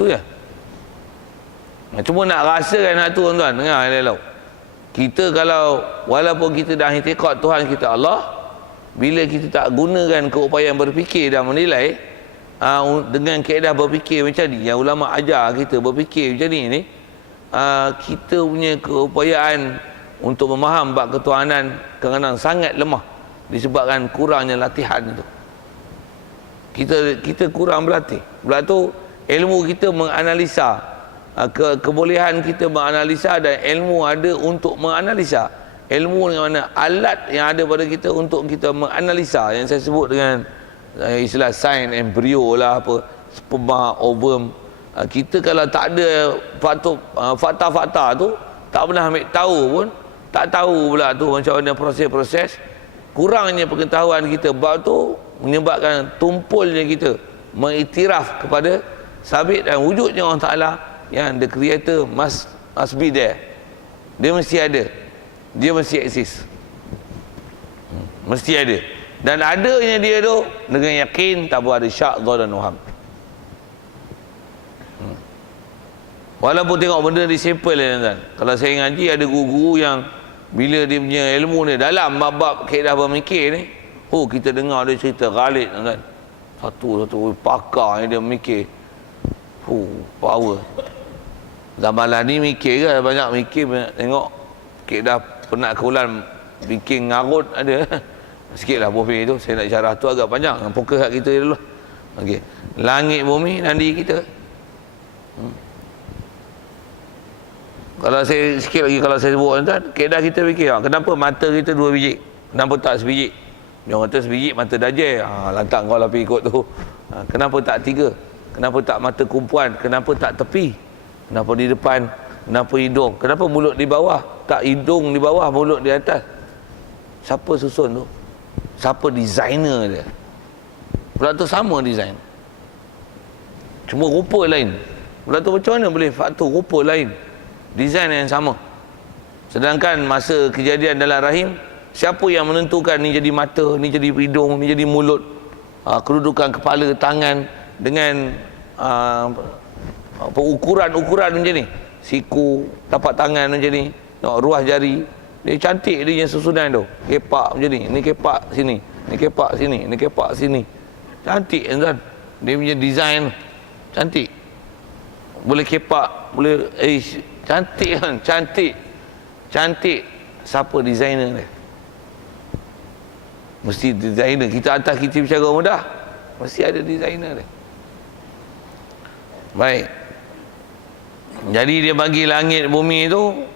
Itu ya. Cuma nak rasakan hak tu tuan-tuan. Dengar elok. Kita kalau walaupun kita dah i'tiqad Tuhan kita Allah, bila kita tak gunakan keupayaan berfikir dan menilai dengan kaedah berfikir macam ni, yang ulama ajar kita berfikir macam ni, kita punya keupayaan untuk memaham bab ketuhanan kadang-kadang sangat lemah disebabkan kurangnya latihan itu. Kita kurang berlatih. Sebab tu ilmu kita menganalisa, kebolehan kita menganalisa, dan ilmu ada untuk menganalisa. Ilmu dengan mana alat yang ada pada kita untuk kita menganalisa, yang saya sebut dengan istilah sains embrio lah, apa sperma, ovum. Kita kalau tak ada fakta-fakta tu, tak pernah ambil tahu pun, tak tahu pula tu macam mana proses-proses, kurangnya pengetahuan kita bab tu menyebabkan tumpulnya kita mengiktiraf kepada sabit dan wujudnya Allah Ta'ala, yang the creator must be there. Dia mesti ada, dia mesti eksis, mesti ada. Dan adanya dia tu dengan yakin, tak boleh ada syak, dhar dan waham. Walaupun tengok benda ni simple kan. Kalau saya ngaji, ada guru-guru yang bila dia punya ilmu ni dalam bab kaedah berfikir ni, kita dengar dia cerita Khalid kan, satu pakar yang dia mikir, power. Zaman ni mikir ke, banyak mikir, banyak tengok kaedah penaklukan bikin ngarut ada. Sikit lah bumi tu, saya nak syarah tu agak panjang, fokus kat kita dulu. Okey, langit bumi dan diri kita. Kalau saya sikit lagi, kalau saya sebut tuan, kaedah kita fikir, kenapa mata kita 2 biji, kenapa tak sebiji? Dia kata sebiji mata dajal, lantak kau lah pergi ikut tu. Kenapa tak 3? Kenapa tak mata kumpuan? Kenapa tak tepi? Kenapa di depan? Kenapa hidung? Kenapa mulut di bawah? Tak hidung di bawah, mulut di atas. Siapa susun tu? Siapa designer dia? Pula tu sama design, cuma rupa lain. Pula tu macam mana boleh faktor rupa lain, design yang sama? Sedangkan masa kejadian dalam rahim, siapa yang menentukan ni jadi mata, ni jadi hidung, ni jadi mulut, kedudukan kepala, tangan dengan ukuran-ukuran macam ni, siku, tapak tangan macam ni, ruas jari, dia cantik dia yang susunan tu, kepak macam ni kepak sini, ni kepak sini, ni kepak sini, cantik kan. Dia punya design cantik, boleh kepak, boleh cantik kan, cantik. Siapa designer dia? Mesti designer. Kita atas kita bicara mudah, mesti ada designer dia. Baik, jadi dia bagi langit bumi tu,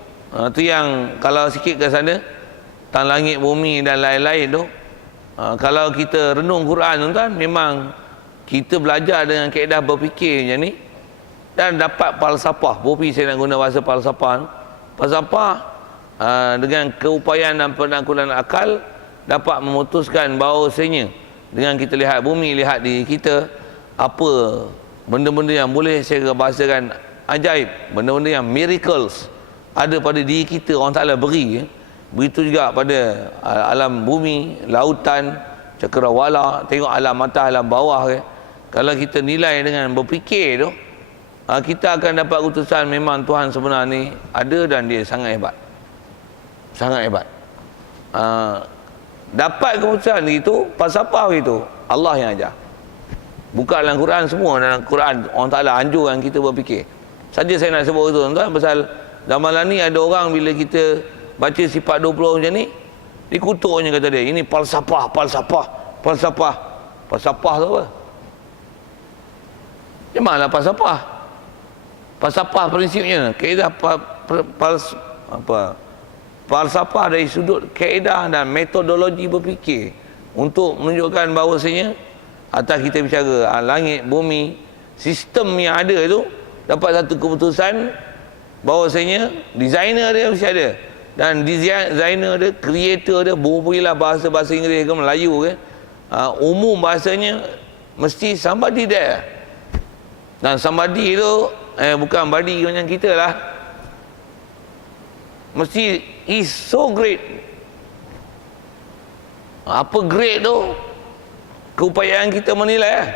tu yang kalau sikit ke sana tentang langit bumi dan lain-lain tu, kalau kita renung Quran tuan, memang kita belajar dengan kaedah berfikir macam ni dan dapat falsafah. Bopi saya nak guna bahasa falsafah. Falsafah dengan keupayaan dan penangkulan akal dapat memutuskan bahawasanya dengan kita lihat bumi, lihat diri kita, apa benda-benda yang boleh saya bahasakan ajaib, benda-benda yang miracles ada pada diri kita, orang Ta'ala beri. Begitu juga pada alam bumi, lautan, cakrawala, tengok alam atas, alam bawah. Kalau kita nilai dengan berfikir tu, kita akan dapat keputusan memang Tuhan sebenar ni ada dan dia sangat hebat. Sangat hebat. Dapat keputusan itu, falsafah itu Allah yang ajar. Bukan dalam Quran, semua dalam Quran orang Ta'ala anjurkan kita berfikir. Saja saya nak sebut itu tuan-tuan, pasal zaman ni ada orang bila kita baca sifat 20 macam ni, dikutuknya kata dia, ini falsafah tu apa? Macam falsafah? Falsafah prinsipnya, kaedah falsafah dari sudut kaedah dan metodologi berfikir untuk menunjukkan bahawasanya atas kita bicara langit, bumi, sistem yang ada itu dapat satu keputusan bahawasanya designer dia mesti ada, dan designer dia, creator dia, bolehlah bahasa Inggeris ke Melayu ke, umum bahasanya mesti somebody there. Dan somebody tu bukan body macam kita lah, mesti is so great. Apa great tu? Keupayaan kita menilai lah.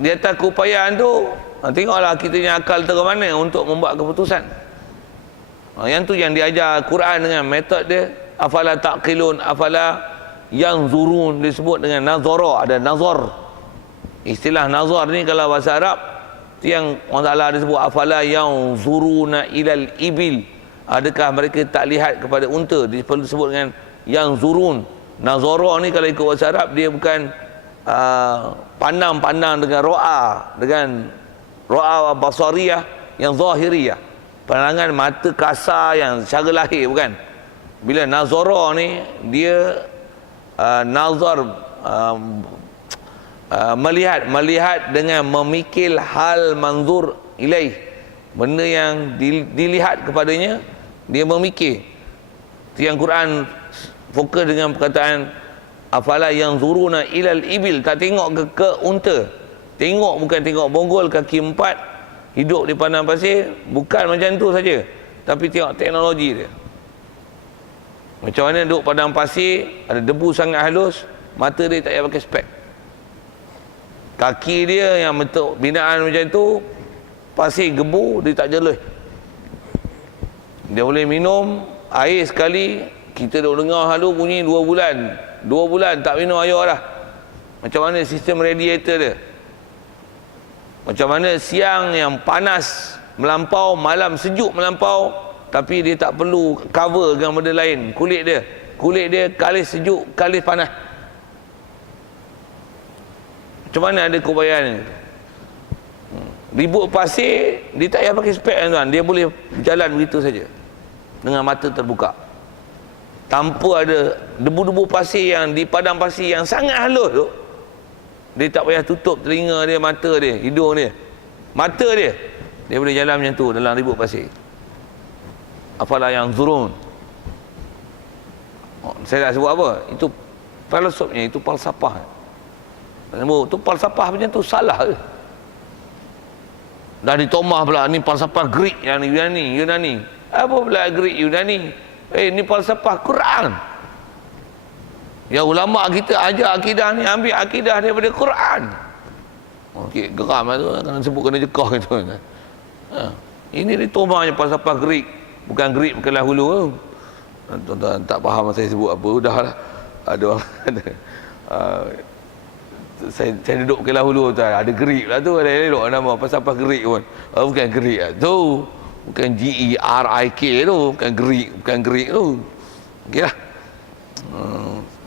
Di atas keupayaan tu, tengoklah kita punya akal terus mana untuk membuat keputusan. Yang tu yang diajar Quran dengan metod dia. Afala taqilun, afala yanzurun, disebut dengan nazara. Ada nazar. Istilah nazar ni kalau bahasa Arab tu yang Allah Ta'ala disebut afala yanzuruna ilal ibil. Adakah mereka tak lihat kepada unta? Disebut dengan yanzurun. Nazara ni kalau ikut bahasa Arab dia bukan pandang-pandang dengan ro'a basariyah yang zahiriyah, pandangan mata kasar yang secara lahir, bukan. Bila nazara ni dia nazar, melihat dengan memikir hal manzur ilaih, benda yang dilihat kepadanya dia memikir. Itu yang Quran fokus dengan perkataan afala yang zuruna ilal ibil, tak tengok ke unta. Tengok bukan tengok bonggol kaki 4 hidup di padang pasir, bukan macam tu saja, tapi tengok teknologi dia. Macam mana duduk padang pasir, ada debu sangat halus, mata dia tak payah pakai spek. Kaki dia yang bentuk binaan macam tu, pasir gebu, dia tak jelih. Dia boleh minum air sekali, kita duduk dengar halu bunyi 2 bulan. 2 bulan tak minum air dah. Macam mana sistem radiator dia. Macam mana siang yang panas melampau, malam sejuk melampau, tapi dia tak perlu cover dengan benda lain. Kulit dia kali sejuk, kali panas. Macam mana ada keupayaan ni? Ribut pasir, dia tak payah pakai spek, tuan. Dia boleh jalan begitu saja dengan mata terbuka, tanpa ada debu-debu pasir yang di padang pasir yang sangat halus tu. Dia tak payah tutup telinga dia, mata dia, hidung dia, mata dia boleh jalan macam tu dalam ribut pasir. Afala yang zurun. Saya nak sebut apa? Itu filsafnya, itu falsafah. Itu falsafah macam tu salah ke? Dah ditomah pula ni falsafah Greek yang Yunani. Apa pula Greek Yunani? Ni falsafah Quran. Yang ulama kita ajar akidah ni, ambil akidah daripada Quran. Okey, geram lah tu, kena sebut kena jekah gitu. Ini ditomahnya falsafah Greek. Bukan Greek, bukan dahulu. Tuan-tuan tak faham saya sebut apa, udahlah. Ada orang saya duduk ke dahulu tu, ada Greek lah tu, ada elok nama falsafah Greek pun. Bukan Greek lah tu. Bukan G-E-R-I-K tu, bukan Greek tu. Okeylah.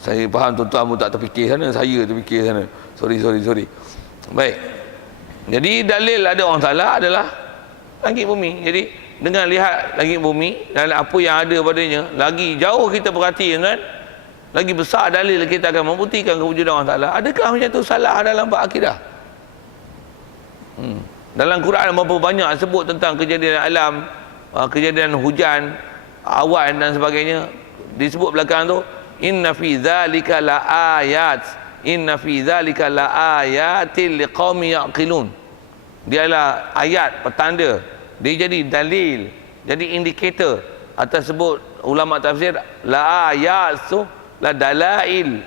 Saya faham tuan-tuan pun tak terfikir sana, saya terfikir sana. Sorry. Baik. Jadi dalil ada orang salah adalah langit bumi. Jadi dengan lihat langit bumi dan apa yang ada padanya, lagi jauh kita perhati, kan, lagi besar dalil kita akan membuktikan kewujudan Allah Ta'ala. Adakah macam tu salah dalam bab akidah? Dalam Quran berapa banyak sebut tentang kejadian alam, kejadian hujan, awan dan sebagainya. Disebut belakang tu, inna fi dzalika la ayatil liqaumin yaqilun. Dia adalah ayat, petanda. Dia jadi dalil, jadi indikator. Atas sebut ulama tafsir, la ayat tu la dalail,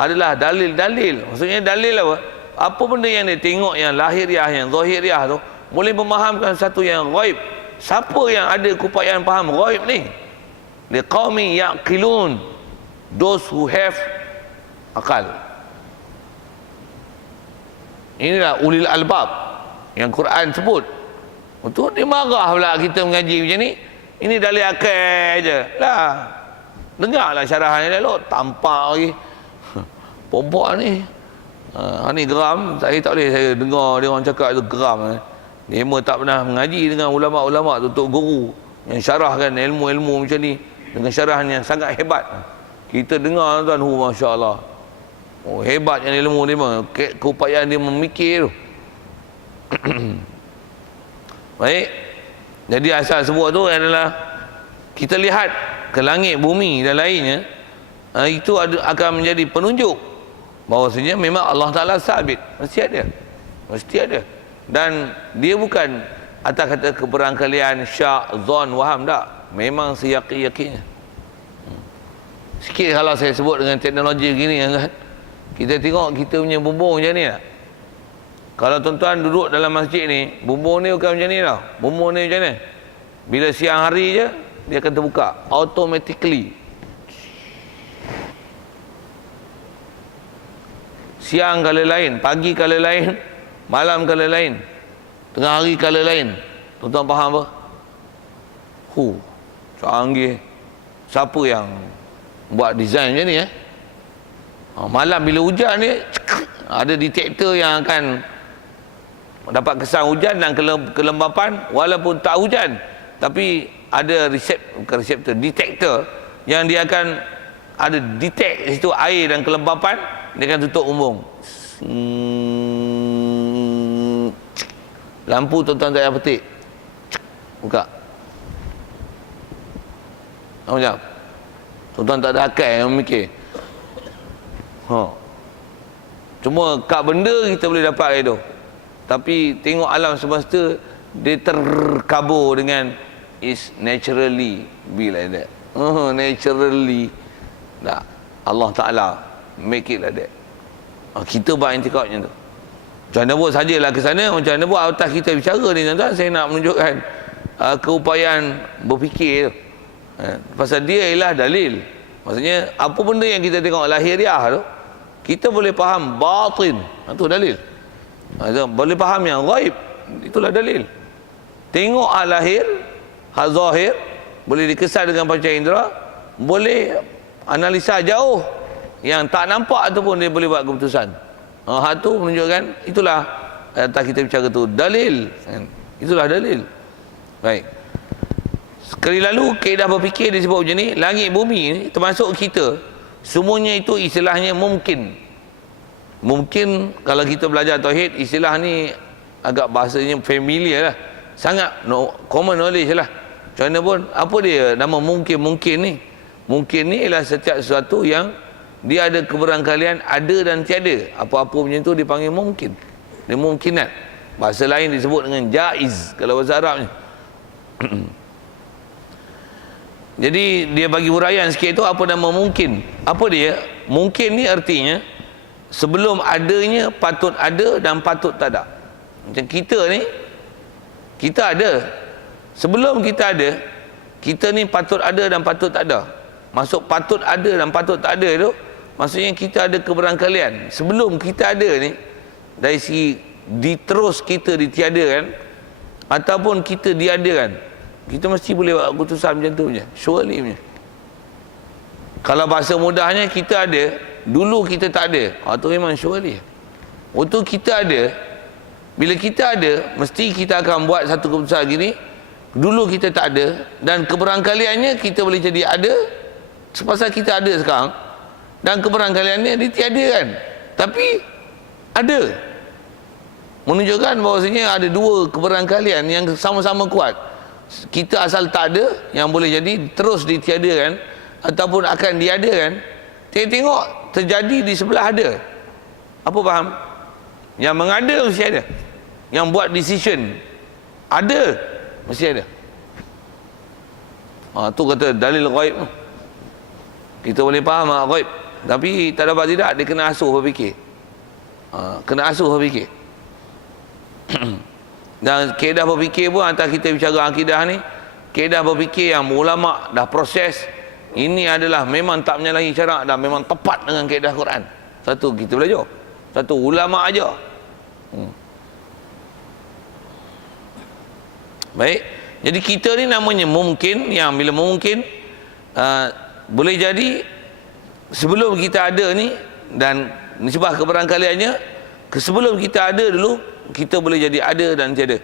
adalah dalil-dalil. Maksudnya dalil apa? Apa benda yang dia tengok yang lahiriah, yang zahiriah tu, boleh memahamkan satu yang ghaib. Siapa yang ada keupayaan faham ghaib ni? Liqaumin yaqilun, those who have akal. Inilah ulil albab yang Quran sebut. Betul, dia marah pula kita mengaji macam ni. Ini dalil akal je lah. Dengarlah syarahan yang elok, tampak lagi perempuan ni. Ni geram. Saya tak boleh, saya dengar dia orang cakap tu geram. Dia tak pernah mengaji dengan ulama-ulama tu, tok guru yang syarahkan ilmu-ilmu macam ni dengan syarahan yang sangat hebat. Kita dengar tuan, Masya Allah, hebat yang ilmu dia, keupayaan dia memikir tu. Baik. Jadi asal sebut tu adalah kita lihat ke langit, bumi dan lainnya, itu akan menjadi penunjuk bahawasanya memang Allah Ta'ala sabit. Mesti ada. Dan dia bukan atas kata keberangkalian syak, zon, waham, tak. Memang seyakin-yakinnya. Sikit kalau saya sebut dengan teknologi begini, kan, kita tengok kita punya bumbung macam ni tak? Kalau tuan-tuan duduk dalam masjid ni, bumbung ni bukan macam ni tau. Bumbung ni macam ni. Bila siang hari je, dia akan terbuka. Automatically. Siang kala lain, pagi kala lain, malam kala lain, tengah hari kala lain. Tuan-tuan faham apa? Canggih. Siapa yang buat design macam ni malam bila hujan ni, ada detektor yang akan dapat kesan hujan dan kelembapan walaupun tak hujan, tapi ada detektor yang dia akan ada detect situ air dan kelembapan, dia akan tutup bumbung. Lampu tuan-tuan tak payah petik, buka. Macam tuan-tuan tak ada akal yang memikir. Cuma kat benda kita boleh dapat itu. Tapi tengok alam semesta, dia terkabur dengan is naturally be like that. Naturally. Tak. Allah Ta'ala make it like that. Kita buat intikad macam tu. Macam mana buat sajalah ke sana, macam mana buat atas kita bicara ni tuan-tuan, saya nak menunjukkan keupayaan berfikir tu. Pasal dia ialah dalil. Maksudnya apa benda yang kita tengok lahiriah tu, kita boleh faham batin, itu dalil. Boleh faham yang ghaib, itulah dalil. Tengok hal lahir, hal zahir, boleh dikesan dengan panca indera, boleh analisa jauh yang tak nampak ataupun dia boleh buat keputusan. Hal tu menunjukkan itulah atas kita bicara tu dalil. Itulah dalil. Baik. Sekali lalu kaedah berfikir disebut macam ni, langit bumi ni termasuk kita, semuanya itu istilahnya mungkin. Mungkin kalau kita belajar tauhid, istilah ni agak bahasanya familiar lah, sangat common knowledge lah. Macam mana pun, apa dia nama mungkin ni? Mungkin ni ialah setiap sesuatu yang dia ada keberangkalian, ada dan tiada. Apa-apa macam tu dipanggil mungkin. Dia mungkinat. Bahasa lain disebut dengan jaiz kalau bahasa Arabnya. Jadi dia bagi huraian sikit tu apa nama mungkin. Apa dia? Mungkin ni artinya sebelum adanya patut ada dan patut tak ada. Macam kita ni, kita ada. Sebelum kita ada, kita ni patut ada dan patut tak ada. Masuk patut ada dan patut tak ada tu, maksudnya kita ada keberangkalian. Sebelum kita ada ni, dari segi diterus kita ditiadakan ataupun kita diadakan, kita mesti boleh buat keputusan macam tu punya, surely punya. Kalau bahasa mudahnya, kita ada, dulu kita tak ada. Itu memang surely. Waktu kita ada, bila kita ada, mesti kita akan buat satu keputusan gini. Dulu kita tak ada, dan keberangkaliannya kita boleh jadi ada sepasal kita ada sekarang, dan keberangkaliannya ditiadakan, tapi ada. Menunjukkan bahawasanya ada dua keberangkalian yang sama-sama kuat. Kita asal tak ada, yang boleh jadi terus ditiadakan ataupun akan diadakan. Tengok terjadi di sebelah ada. Apa faham? Yang mengada mesti ada, yang buat decision ada, mesti ada. Tu kata dalil ghaib. Kita boleh faham ghaib, tapi tak dapat tidak, dia kena asuh berfikir. Kena asuh berfikir. Dan kaedah berfikir pun, antara kita bicara akidah ni, kaedah berfikir yang ulama dah proses, ini adalah memang tak menyalahi syarak dan memang tepat dengan kaedah Quran. Satu kita belajar, satu ulama aja. Baik, jadi kita ni namanya mungkin, yang bila mungkin boleh jadi sebelum kita ada ni, dan nisbah keberangkaliannya sebelum kita ada dulu, kita boleh jadi ada dan tiada.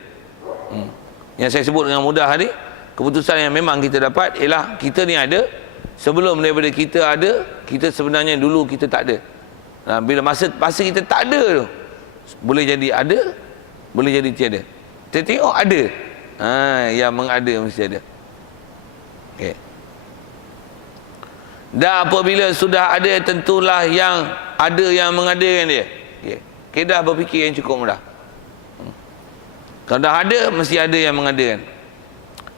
Yang saya sebut dengan mudah tadi, keputusan yang memang kita dapat ialah kita ni ada. Sebelum daripada kita ada, kita sebenarnya dulu kita tak ada. Bila masa kita tak ada tu, boleh jadi ada, boleh jadi tiada. Kita tengok ada, yang mengada mesti ada. Okay. Dan apabila sudah ada, tentulah yang ada yang mengadakan dia. Okay. Kaedah berfikir yang cukup mudah. Kalau dah ada, mesti ada yang mengadakan.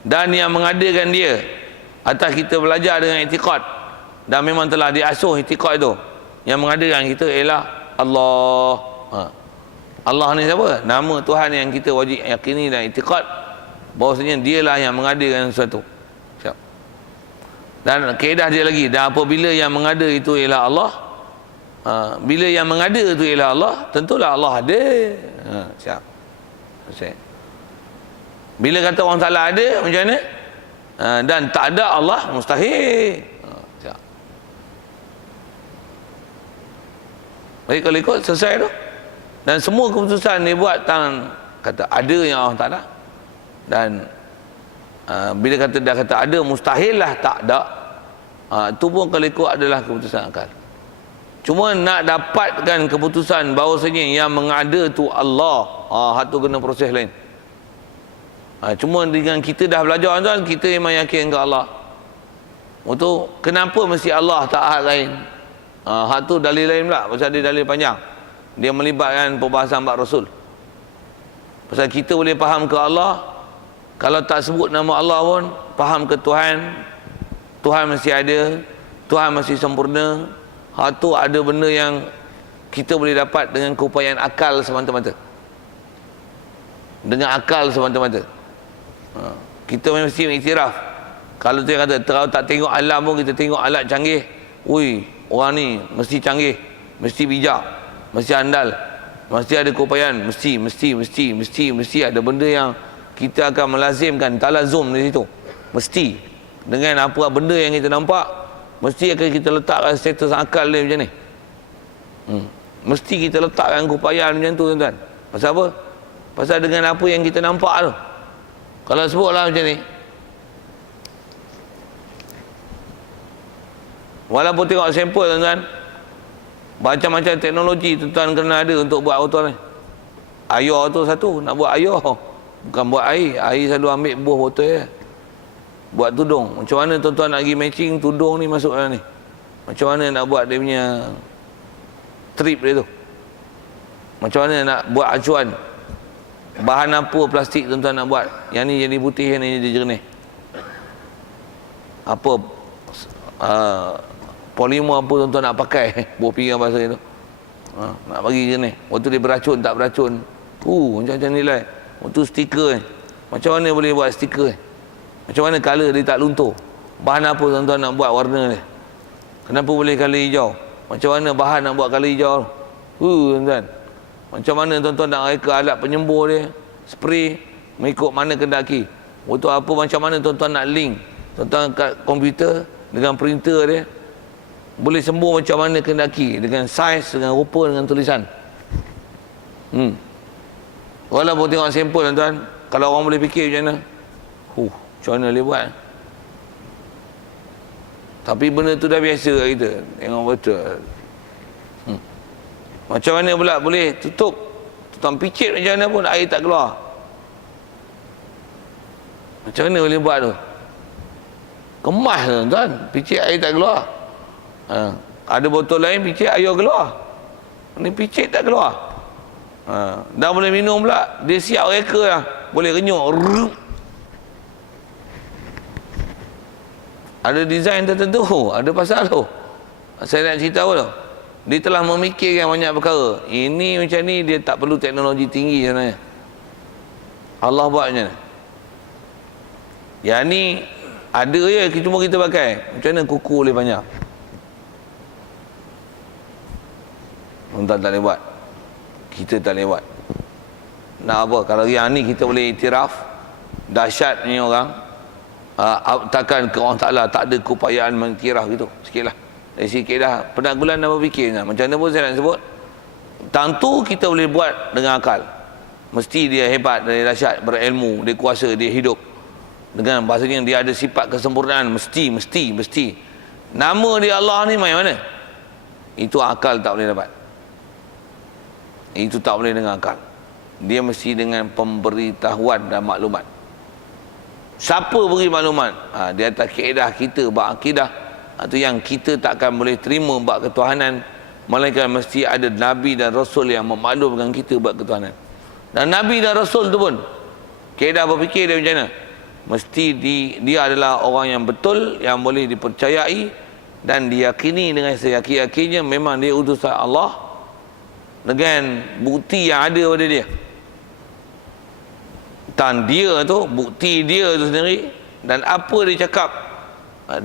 Dan yang mengadakan dia, atas kita belajar dengan i'tiqad, dan memang telah diasuh i'tiqad itu, yang mengadakan kita ialah Allah. Allah ni siapa? Nama Tuhan yang kita wajib yakini dan i'tiqad bahawasanya dialah yang mengadakan sesuatu. Siap. Dan kaedah dia lagi, dan apabila yang mengada itu ialah Allah, bila yang mengada itu ialah Allah, tentulah Allah ada. Siap. Siap. Bila kata orang Ta'ala ada, macam mana? Dan tak ada Allah, mustahil. Siap. Baik, kalau ikut selesai tu. Dan semua keputusan dia buat tangan kata ada yang Allah Ta'ala. Dan bila dah kata ada, mustahil lah tak ada. Itu pun kalau ikut adalah keputusan akal. Cuma nak dapatkan keputusan bahawasanya yang mengada tu Allah, hak tu kena proses lain. Cuma dengan kita dah belajar tuan, kita memang yakin ke Allah. Untuk kenapa mesti Allah tak hak lain? Hak tu dalil lain pula, pasal dia dalil panjang. Dia melibatkan perbahasan bab Rasul. Pasal kita boleh faham ke Allah, kalau tak sebut nama Allah pun faham ke Tuhan. Tuhan mesti ada, Tuhan mesti sempurna. Hak tu ada benda yang kita boleh dapat dengan keupayaan akal semata-mata. Dengan akal semata-mata. Kita mesti mengiktiraf. Kalau dia kata kalau tak tengok alam pun kita tengok alat canggih. Ui, orang ni mesti canggih, mesti bijak, mesti andal, mesti ada keupayaan, mesti ada benda yang kita akan melazimkan talazum di situ. Mesti dengan apa benda yang kita nampak, mesti akan kita letakkan status akal dia macam ni. Mesti kita letakkan keupayaan macam tu tuan-tuan. Pasal apa? Pasal dengan apa yang kita nampak tu. Kalau sebutlah macam ni, walaupun tengok sampel tuan-tuan, macam-macam teknologi tuan-tuan kena ada untuk buat auto ni. Ayah tu satu, nak buat ayah, bukan buat air. Air selalu ambil buah botol je. Buat tudung. Macam mana tuan-tuan nak pergi matching tudung ni masuk dalam ni? Macam mana nak buat dia punya trip dia tu? Macam mana nak buat acuan? Bahan apa plastik tuan-tuan nak buat? Yang ni jadi putih, yang ni jadi jernih. Apa polimer apa tuan-tuan nak pakai? Buah pinggan bahasa itu. Nak bagi jernih. Waktu dia beracun tak beracun. Macam-macam nilai. Waktu stiker ni. Macam mana boleh buat stiker ni? Macam mana color dia tak luntur? Bahan apa tuan-tuan nak buat warna dia? Kenapa boleh color hijau? Macam mana bahan nak buat color hijau? Tuan-tuan. Macam mana tuan-tuan nak reka alat penyembur dia? Spray mengikut mana kendaki. Waktu apa macam mana tuan-tuan nak link? Tuan-tuan kat komputer dengan printer dia boleh sembur macam mana kendaki, dengan saiz, dengan rupa, dengan tulisan. Walaupun tengok sampel tuan-tuan, kalau orang boleh fikir macam mana, macam mana boleh buat? Tapi benda tu dah biasa kita tengok betul. Macam mana pula boleh tutup, tuan picit macam mana pun air tak keluar? Macam mana boleh buat tu? Kemas tuan-tuan, picit air tak keluar. Ada botol lain picit air keluar, ni picit tak keluar. Dah boleh minum pula, dia siap reka lah, boleh renyuk. Ada design tertentu, ada pasal tu. Saya nak cerita apa tu? Dia telah memikirkan banyak perkara. Ini macam ni, dia tak perlu teknologi tinggi sebenarnya. Allah buat macam mana? Yang ni ada je, cuma kita pakai. Macam mana kuku boleh banyak? Tuan-tuan tak boleh buat, kita tak boleh buat. Nak apa? Kalau yang ni kita boleh iktiraf, dahsyat ni orang. Takkan ke orang Ta'ala tak ada keupayaan mengiktiraf gitu. Sikit lah. Dari sikit dah penanggulan dah berfikir. Macam mana pun saya nak sebut, tentu kita boleh buat dengan akal. Mesti dia hebat, dia dahsyat, berilmu, dia kuasa, dia hidup. Dengan bahasanya dia ada sifat kesempurnaan. Mesti. Nama dia Allah ni main mana? Itu akal tak boleh dapat. Itu tak boleh dengan akal. Dia mesti dengan pemberitahuan dan maklumat. Siapa beri maklumat? Di atas kaedah kita bab akidah, itu yang kita takkan boleh terima bab ketuhanan, melainkan mesti ada Nabi dan Rasul yang memaklumkan kita bab ketuhanan. Dan Nabi dan Rasul tu pun kaedah berfikir dia macam mana? Mesti dia adalah orang yang betul, yang boleh dipercayai dan diyakini dengan seyakin-yakinnya memang dia utusan Allah. dengan bukti yang ada pada dia. Dan dia tu, bukti dia tu sendiri, dan apa dia cakap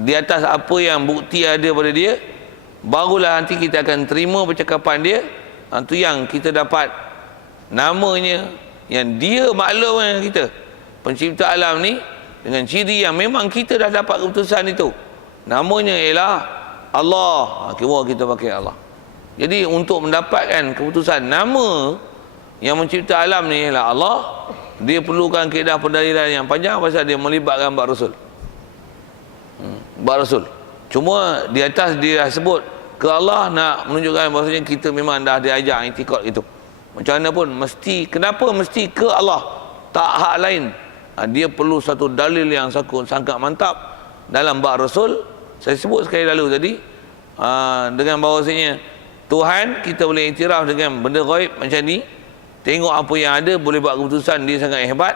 di atas apa yang bukti ada pada dia, barulah nanti kita akan terima percakapan dia. Itu yang kita dapat namanya, yang dia maklum dengan kita, pencipta alam ni, dengan ciri yang memang kita dah dapat keputusan itu. Namanya ialah Allah. Kira kita pakai Allah. Jadi untuk mendapatkan keputusan nama yang mencipta alam ni ialah Allah, dia perlukan kaedah pendalilan yang panjang pasal dia melibatkan bab Rasul. Bab Rasul. Cuma di atas dia dah sebut ke Allah, nak menunjukkan bahawasanya kita memang dah diajar itikad itu. Macam mana pun mesti, kenapa mesti ke Allah, tak hak lain. Dia perlu satu dalil yang sangat mantap dalam bab Rasul. Saya sebut sekali lalu tadi, dengan bahawasanya Tuhan, kita boleh iktiraf dengan benda ghaib macam ni, tengok apa yang ada, boleh buat keputusan, dia sangat hebat.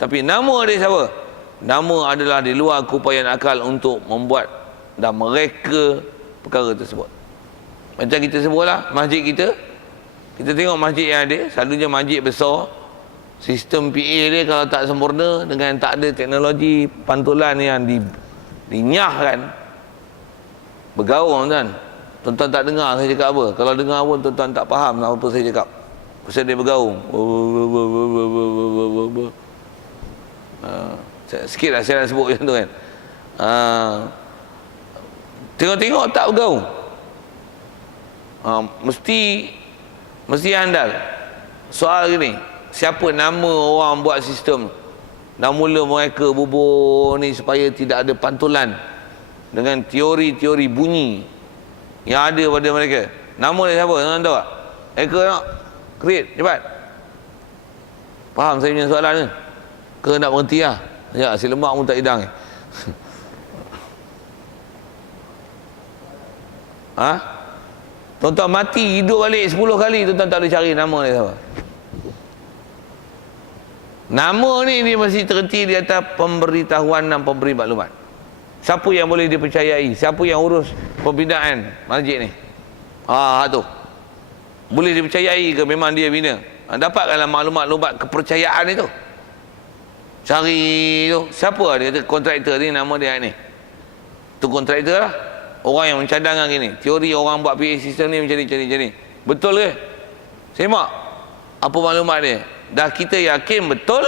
Tapi nama dia siapa? Nama adalah di luar keupayaan akal untuk membuat dan mereka perkara tersebut. Macam kita sebutlah, masjid kita tengok masjid yang ada, selalunya masjid besar, sistem PA dia kalau tak sempurna, dengan tak ada teknologi pantulan yang dinyahkan, bergaung kan. Tuan-tuan tak dengar saya cakap apa. Kalau dengar pun tuan-tuan tak faham apa saya cakap. Pasal dia bergaung. Sikit lah saya nak sebut macam tu kan. Tengok-tengok tak bergaung. Mesti handal. Soal gini, siapa nama orang buat sistem? Dah mula mereka bubuh ni supaya tidak ada pantulan dengan teori-teori bunyi yang ada pada mereka. Nama dia siapa? Tuan tahu tak? Hacker nak create cepat. Faham saya punya soalan ni? Ke nak berhenti lah? Ya, si lemak pun tak hidang. Tuan-tuan mati hidup balik 10 kali, tuan-tuan tak boleh cari nama dia siapa. Nama ni dia mesti terhenti di atas pemberitahuan dan pemberi maklumat. Siapa yang boleh dipercayai? Siapa yang urus pembinaan masjid ni? Tu boleh dipercayai ke memang dia bina? Dapatkanlah maklumat-maklumat kepercayaan itu. Cari tu, siapa dia kata kontraktor ni, nama dia ni. Tu kontraktor lah. Orang yang mencadangkan gini. Teori orang buat PA sistem ni macam ni. Betul ke? Semak apa maklumat dia. Dah kita yakin betul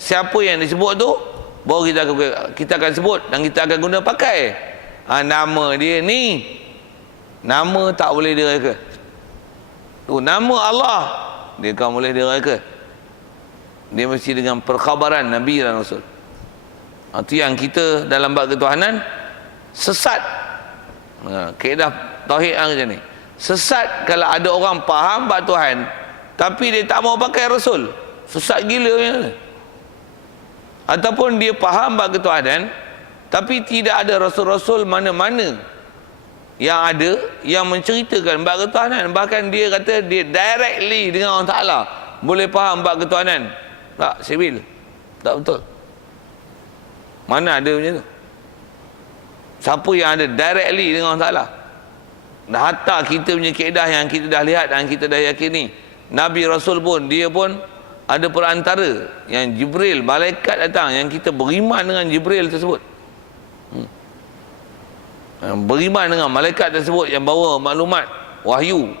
siapa yang disebut tu, baru kita akan sebut dan kita akan guna pakai. Nama dia ni, nama tak boleh direka. Tu nama Allah, dia kan boleh direka. Dia mesti dengan perkhabaran Nabi dan Rasul. Itu yang kita dalam bab ketuhanan sesat. Kaedah tauhid macam ni. Sesat kalau ada orang faham bab Tuhan tapi dia tak mau pakai Rasul. Sesat gila macam. Ataupun dia faham bab ketuhanan tapi tidak ada rasul-rasul mana-mana yang ada yang menceritakan bab ketuhanan. Bahkan dia kata dia directly dengan Allah Ta'ala boleh faham bab ketuhanan. Tak, sibil. Tak betul. Mana ada macam tu? Siapa yang ada directly dengan Allah Ta'ala? Dah hatta kita punya kaedah yang kita dah lihat dan kita dah yakini, Nabi Rasul pun, dia pun ada perantara yang Jibril, malaikat datang, yang kita beriman dengan Jibril tersebut. Beriman dengan malaikat tersebut yang bawa maklumat wahyu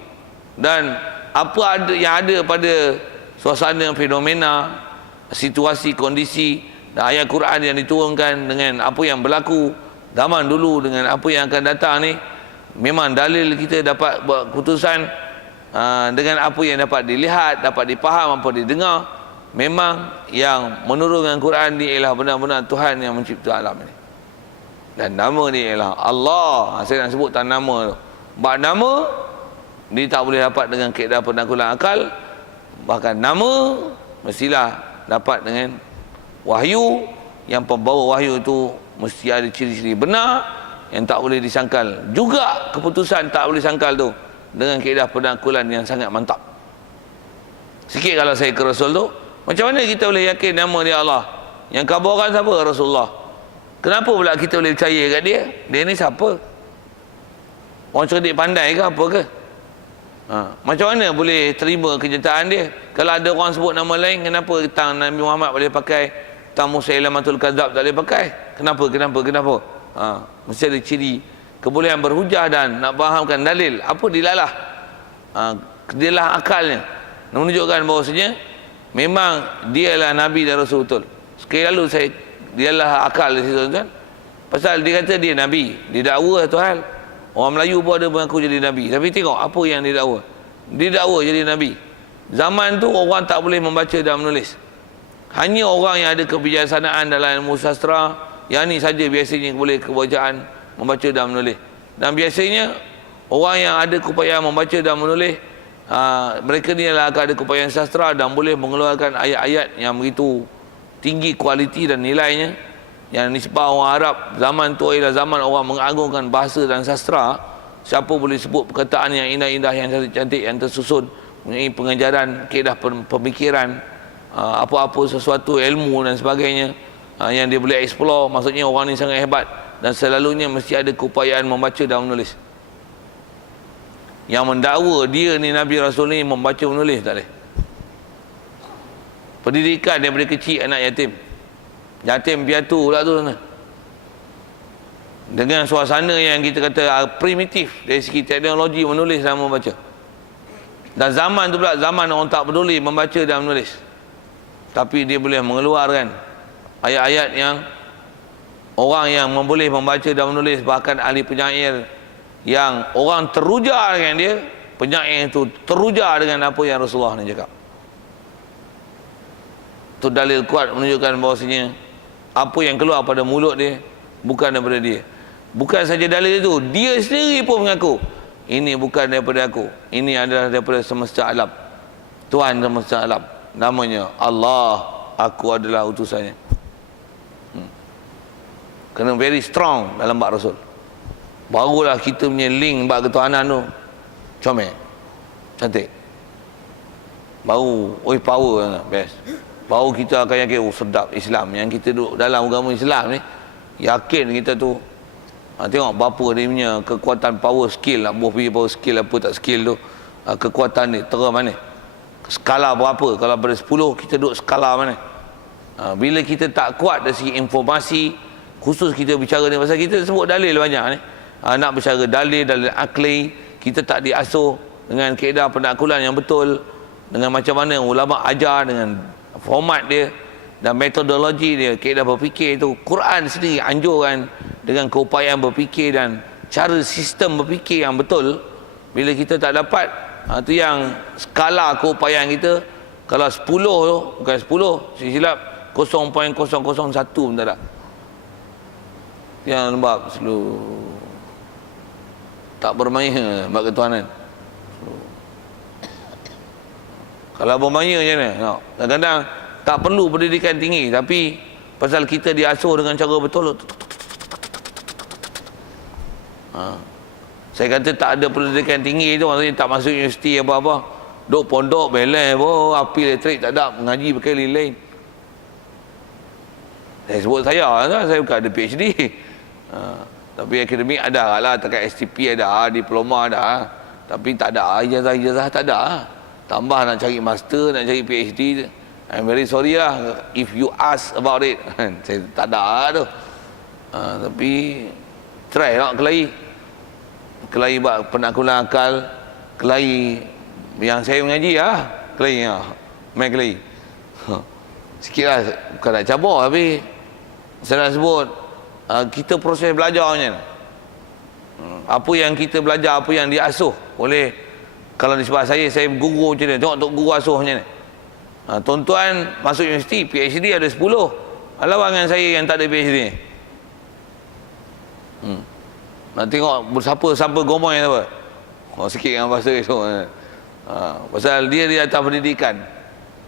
dan apa ada yang ada pada suasana fenomena, situasi, kondisi dan ayat Quran yang diturunkan dengan apa yang berlaku zaman dulu dengan apa yang akan datang ni. Memang dalil kita dapat buat keputusan dengan apa yang dapat dilihat, dapat dipaham, apa didengar. Memang yang menurunkan Quran ni ialah benar-benar Tuhan yang mencipta alam ini. Dan nama ni ialah Allah. Saya nak sebut nama tu. Bab nama dia tak boleh dapat dengan kaedah pendangkulan akal. Bahkan nama mestilah dapat dengan wahyu, yang pembawa wahyu itu mesti ada ciri-ciri benar yang tak boleh disangkal. Juga keputusan tak boleh sangkal tu dengan kaedah pendangkulan yang sangat mantap. Sikit kalau saya ke Rasul tu, macam mana kita boleh yakin nama dia Allah? Yang khabarkan siapa? Rasulullah. Kenapa pula kita boleh percaya kat dia? Dia ni siapa? Orang cerdik pandai ke apa ke? Macam mana boleh terima kenyataan dia? Kalau ada orang sebut nama lain, kenapa tang Nabi Muhammad boleh pakai, tang Musailamatul Kadzab tak boleh pakai? Kenapa? Mesti ada ciri kebolehan berhujah dan nak fahamkan dalil. Apa dilalah? Dialah akalnya. Menunjukkan bahawasanya memang dialah Nabi dan Rasul betul. Sekali lalu dialah akal di situ kan. Pasal dia kata dia Nabi, dia dakwa satu hal. Orang Melayu pun ada mengaku jadi Nabi. Tapi tengok apa yang dia dakwa. Dia dakwa jadi Nabi. Zaman tu orang tak boleh membaca dan menulis. Hanya orang yang ada kebijaksanaan dalam ilmu sastra, yang ni saja biasanya boleh kebacaan membaca dan menulis. Dan biasanya orang yang ada keupayaan membaca dan menulis, mereka ni adalah akan ada keupayaan sastra dan boleh mengeluarkan ayat-ayat yang begitu tinggi kualiti dan nilainya. Yang nisbah orang Arab zaman tu ialah zaman orang mengagungkan bahasa dan sastra. Siapa boleh sebut perkataan yang indah-indah, yang cantik-cantik, yang tersusun, mempunyai pengajaran, keedah pemikiran, apa-apa sesuatu ilmu dan sebagainya, yang dia boleh explore. Maksudnya orang ni sangat hebat dan selalunya mesti ada keupayaan membaca dan menulis. Yang mendakwa dia ni Nabi Rasul ni membaca menulis tak boleh. Pendidikan daripada kecil anak yatim piatu pula tu sana. Dengan suasana yang kita kata primitif dari segi teknologi menulis dan membaca. Dan zaman tu pula zaman orang tak peduli membaca dan menulis. Tapi dia boleh mengeluarkan ayat-ayat yang orang yang boleh membaca dan menulis, bahkan ahli penyair yang orang teruja dengan dia, penyair itu teruja dengan apa yang Rasulullah ni cakap. Itu dalil kuat menunjukkan bahawasanya apa yang keluar pada mulut dia bukan daripada dia. Bukan saja dalil itu, dia sendiri pun mengaku ini bukan daripada aku, ini adalah daripada semesta alam, Tuhan semesta alam, namanya Allah, aku adalah utusannya. Kena very strong dalam bab Rasul, barulah kita punya link bab ketuhanan tu comel, cantik, baru power, best. Baru kita akan yakin, sedap Islam. Yang kita duduk dalam agama Islam ni, yakin kita tu. Tengok berapa dia punya kekuatan power skill, power skill apa tak skill tu, kekuatan ni terang mana, skala berapa. Kalau pada 10 kita duduk skala mana. Bila kita tak kuat dari segi informasi, khusus kita bicara ni, pasal kita sebut dalil banyak ni, nak bicara dalil akli, kita tak diasuh dengan kaedah penaklukan yang betul, dengan macam mana ulama ajar, dengan format dia dan metodologi dia, kaedah berfikir itu. Quran sendiri anjurkan dengan keupayaan berfikir dan cara sistem berfikir yang betul. Bila kita tak dapat, itu yang skala keupayaan kita. Kalau 10 tu, bukan 10, silap 0.001 pun tak ada. Yang lembab selalu tak bermaya bab ketuhanan. Kalau bermaya macam mana? Kadang-kadang tak perlu pendidikan tinggi, tapi pasal kita diasuh dengan cara betul. Saya kata tak ada pendidikan tinggi tu, maksudnya tak masuk universiti apa-apa, duk pondok belai pun, api elektrik tak ada, mengaji pakai lain. Saya sebut saya bukan ada PhD. Tapi akademik ada lah, takat STP ada, diploma ada, tapi tak ada ijazah tak ada. Tambah nak cari master, nak cari PhD. I'm very sorry lah if you ask about it. Saya tak ada tu. Tapi try lah kelahi buat penaklukan akal, kelahi yang saya mengaji lah, main kelahi sikit lah, bukan nak cabar, tapi saya nak sebut kita proses belajar macam mana, apa yang kita belajar, apa yang diasuh oleh, kalau di sebelah saya guru macam ni, tengok guru asuh macam ni. Tuan-tuan masuk universiti, PhD ada 10. Alawangan saya yang tak ada PhD. Nak tengok siapa gomoy apa. Sikit dengan bahasa esok. Pasal dia di atas pendidikan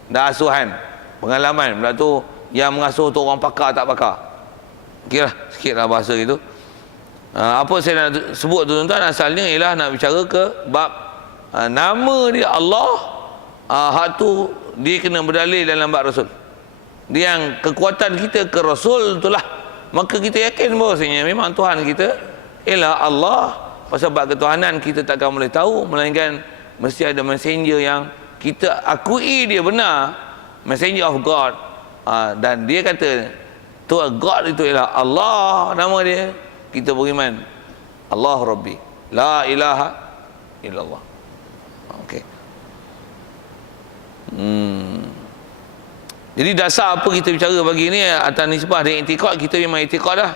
dan asuhan, pengalaman. Benda tu yang mengasuh tu orang pakar tak pakar. Okeylah, sikitlah bahasa itu. Apa saya nak sebut tu tuan-tuan, asalnya ialah nak bicara ke bab nama dia Allah. Hak tu dia kena berdalil dalam bab Rasul. Dia yang kekuatan kita ke Rasul itulah, maka kita yakin bahawasanya memang Tuhan kita ialah Allah. Pasal bab ketuhanan kita takkan boleh tahu melainkan mesti ada messenger yang kita akui dia benar, messenger of God. Dan dia kata God itu ialah Allah, nama dia, kita beriman Allah Rabbi la ilaha illallah. Okey. Jadi dasar apa kita bicara pagi ni atas nisbah dan i'tiqad, kita memang i'tiqad dah.